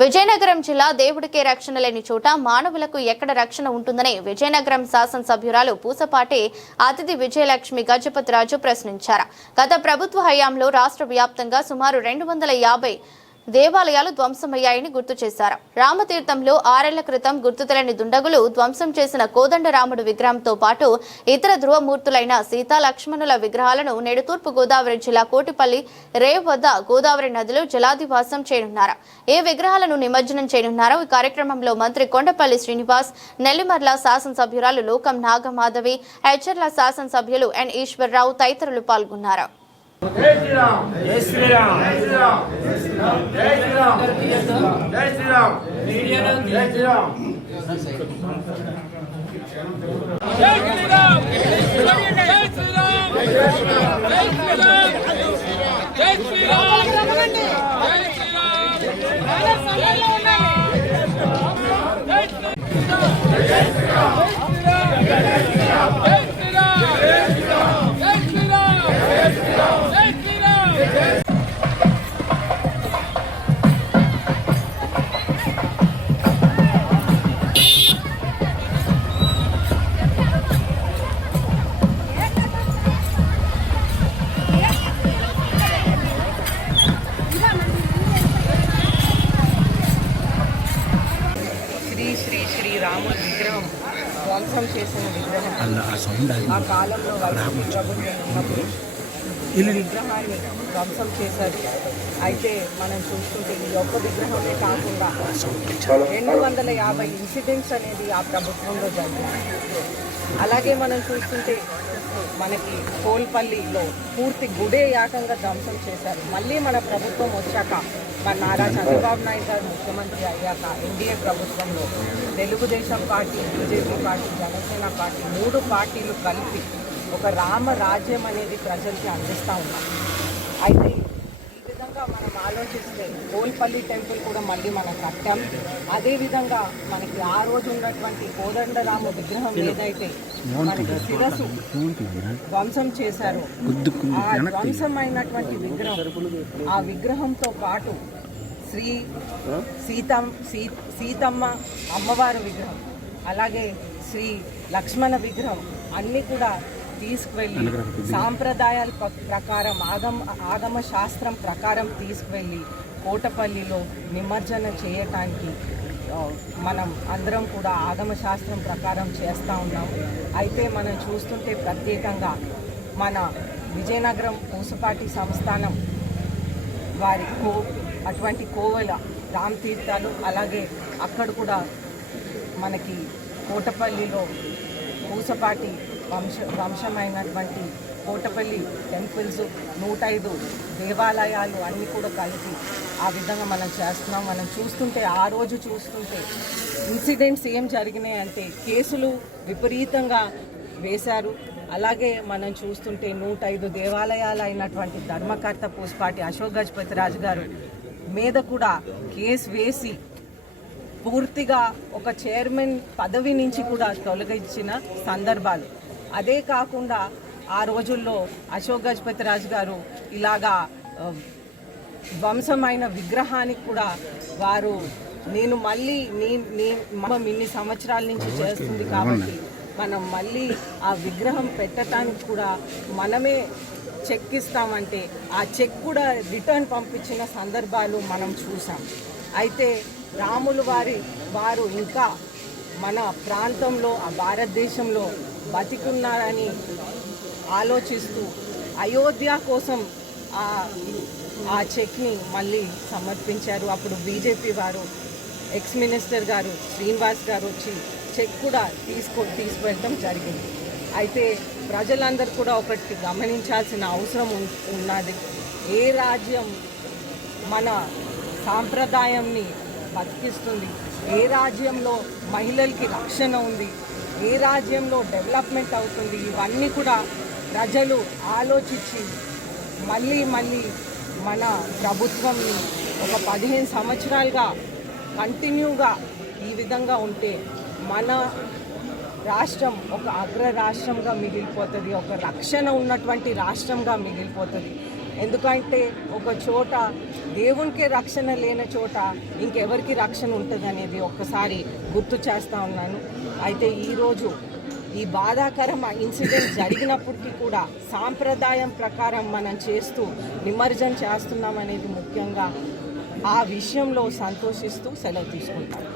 విజయనగరం జిల్లా దేవుడికే రక్షణ లేని చోట మానవులకు ఎక్కడ రక్షణ ఉంటుందని విజయనగరం శాసనసభ్యురాలు పూసపాటి అతిథి విజయలక్ష్మి గజపతిరాజు ప్రశ్నించారు. గత ప్రభుత్వ హయాంలో రాష్ట్ర వ్యాప్తంగా సుమారు 250 దేవాలయాలు ధ్వంసమయ్యాయని గుర్తు చేశారు. రామతీర్థంలో 6 ఏళ్ల క్రితం గుర్తుతెలని దుండగులు ధ్వంసం చేసిన కోదండరాముడు విగ్రహంతో పాటు ఇతర ధ్రువమూర్తులైన సీతా లక్ష్మణుల విగ్రహాలను నేడు తూర్పు గోదావరి జిల్లా కోటిపల్లి రేవ్ వద్ద గోదావరి నదిలో జలాదివాసం చేయనున్నారు. ఈ విగ్రహాలను నిమజ్జనం చేయనున్నారు. ఈ కార్యక్రమంలో మంత్రి కొండపల్లి శ్రీనివాస్, నెల్లిమర్ల శాసనసభ్యురాలు లోకం నాగమాధవి, హెచ్చర్ల శాసనసభ్యులు ఎన్ ఈశ్వరరావు తదితరులు పాల్గొన్నారు. జై శ్రీరామ్ జై శ్రీరామ్ జై శ్రీరామ్ జై శ్రీరామ్ జై శ్రీరామ్ జై శ్రీరామ్ జై శ్రీరామ్ జై శ్రీరామ్ జై శ్రీరామ్ జై రాముడి విగ్రహం ధ్వంసం చేసిన విగ్రహం ఆ కాలంలో వైసీపీ ప్రభుత్వం ఉన్నప్పుడు ఈ విగ్రహాన్ని ధ్వంసం చేశారు. అయితే మనం చూస్తుంటే ఈ ఒక్క విగ్రహమే కాకుండా 250 ఇన్సిడెంట్స్ అనేది ఆ ప్రభుత్వంలో జరిగింది. అలాగే మనం చూస్తుంటే మనకి కోల్పల్లిలో పూర్తి గుడే ఏకంగా ధ్వంసం చేశారు. మళ్ళీ మన ప్రభుత్వం వచ్చాక మన నారా చంద్రబాబు నాయుడు గారు ముఖ్యమంత్రి అయ్యాక ఎన్డీఏ ప్రభుత్వంలో Telugu Desam party, BJP party, Janasena party 3 పార్టీలు కలిపి ఒక రామ రాజ్యం అనేది ప్రజలకి అందిస్తూ ఉన్నాం. అయితే ఈ విధంగా మనం ఆలోచిస్తే కోల్పల్లి టెంపుల్ కూడా మళ్ళీ మనం కట్టాం. అదేవిధంగా మనకి ఆ రోజు ఉన్నటువంటి కోదండరామ విగ్రహం ఏదైతే మనకి శిరస్సు ధ్వంసం చేశారో ఆ ధ్వంసమైనటువంటి విగ్రహం, ఆ విగ్రహంతో పాటు సీతమ్మ అమ్మవారి విగ్రహం, అలాగే శ్రీ లక్ష్మణ విగ్రహం అన్నీ కూడా తీసుకువెళ్ళి సాంప్రదాయాల ప్రకారం ఆగమ శాస్త్రం ప్రకారం తీసుకువెళ్ళి కోటపల్లిలో నిమజ్జన చేయటానికి మనం అందరం కూడా ఆగమ శాస్త్రం ప్రకారం చేస్తూ ఉన్నాం. అయితే మనం చూస్తుంటే ప్రత్యేకంగా మన విజయనగరం పూసపాటి సంస్థానం వారి అటువంటి కోవెల రామతీర్థాలు, అలాగే అక్కడ కూడా మనకి కోటపల్లిలో పూసపాటి వంశమైనటువంటి కోటపల్లి టెంపుల్స్ 105 దేవాలయాలు అన్నీ కూడా కలిపి ఆ విధంగా మనం చేస్తున్నాం. మనం చూస్తుంటే ఆ రోజు చూస్తుంటే ఇన్సిడెంట్స్ ఏం జరిగినాయి అంటే కేసులు విపరీతంగా వేశారు. అలాగే మనం చూస్తుంటే 105 దేవాలయాలు అయినటువంటి ధర్మకర్త పూసపాటి అశోక్ గజపతిరాజు గారు మీద కూడా కేసు వేసి పూర్తిగా ఒక చైర్మన్ పదవి నుంచి కూడా తొలగించిన సందర్భాలు. అదే కాకుండా ఆ రోజుల్లో అశోక్ గజపతిరాజు గారు ఇలాగా ధ్వంసమైన విగ్రహానికి కూడా వారు నేను మళ్ళీ ఇన్ని సంవత్సరాల నుంచి చేస్తుంది కాబట్టి మనం మళ్ళీ ఆ విగ్రహం పెట్టడానికి కూడా మనమే చెక్ ఇస్తామంటే ఆ చెక్ కూడా రిటర్న్ పంపించిన సందర్భాలు మనం చూసాం. అయితే రాములు వారు ఇంకా మన ప్రాంతంలో ఆ భారతదేశంలో బతికున్నారని ఆలోచిస్తూ అయోధ్య కోసం ఆ చెక్ని మళ్ళీ సమర్పించారు. అప్పుడు బీజేపీ వారు ఎక్స్ మినిస్టర్ గారు శ్రీనివాస్ గారు వచ్చి చెక్ కూడా తీసుకువెళ్ళటం జరిగింది. అయితే ప్రజలందరూ కూడా ఒకటి గమనించాల్సిన అవసరం ఉన్నది. ఏ రాజ్యం మన సాంప్రదాయంని బతికిస్తుంది, ఏ రాజ్యంలో మహిళలకి రక్షణ ఉంది, ఏ రాజ్యంలో డెవలప్మెంట్ అవుతుంది, ఇవన్నీ కూడా ప్రజలు ఆలోచించి మళ్ళీ మన ప్రభుత్వంని ఒక 15 సంవత్సరాలుగా కంటిన్యూగా ఈ విధంగా ఉంటే మన రాష్ట్రం ఒక అగ్ర రాష్ట్రంగా మిగిలిపోతుంది, ఒక రక్షణ ఉన్నటువంటి రాష్ట్రంగా మిగిలిపోతుంది. ఎందుకంటే ఒక చోట దేవునికి రక్షణ లేని చోట ఇంకెవరికి రక్షణ ఉంటుంది అనేది ఒక్కసారి గుర్తు చేస్తూ ఉన్నాను. అయితే ఈరోజు ఈ బాధాకరం ఇన్సిడెంట్ జరిగినప్పటికీ కూడా సాంప్రదాయం ప్రకారం మనం చేస్తూ నిమజ్జనం చేస్తున్నాం అనేది ముఖ్యంగా ఆ విషయంలో సంతోషిస్తూ సెలవు తీసుకుంటాం.